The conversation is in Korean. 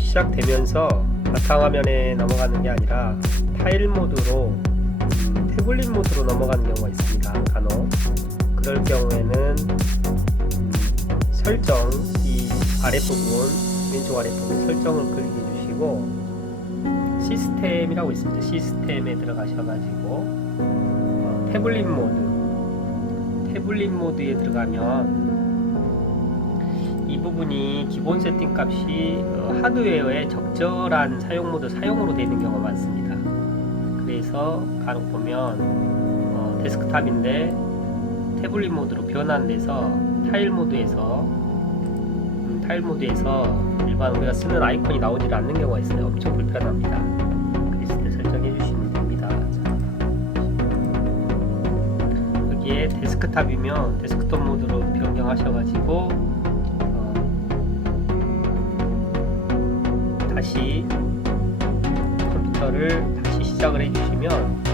시작되면서 바탕화면에 넘어가는 게 아니라 타일 모드로 음, 태블릿 모드로 넘어가는 경우가 있습니다. 간혹 그럴 경우에는 음, 설정 이 아랫부분 왼쪽 아랫부분 설정을 클릭해 주시고 시스템이라고 있습니다. 시스템에 들어가셔가지고 어, 태블릿 모드 태블릿 모드에 들어가면 이 부분이 기본 세팅 값이 어, 하드웨어에 적절한 사용 모드 사용으로 되는 경우가 많습니다. 그래서 간혹 보면 어, 데스크탑인데 태블릿 모드로 변환 돼서 타일 모드에서 음, 타일 모드에서 일반 우리가 쓰는 아이콘이 나오질 않는 경우가 있어요. 엄청 불편합니다. 그랬을 때 설정해 주시면 됩니다. 자, 여기에 데스크탑이면 데스크톱 모드로 변경하셔가지고 다시 컴퓨터를 다시 시작을 해주시면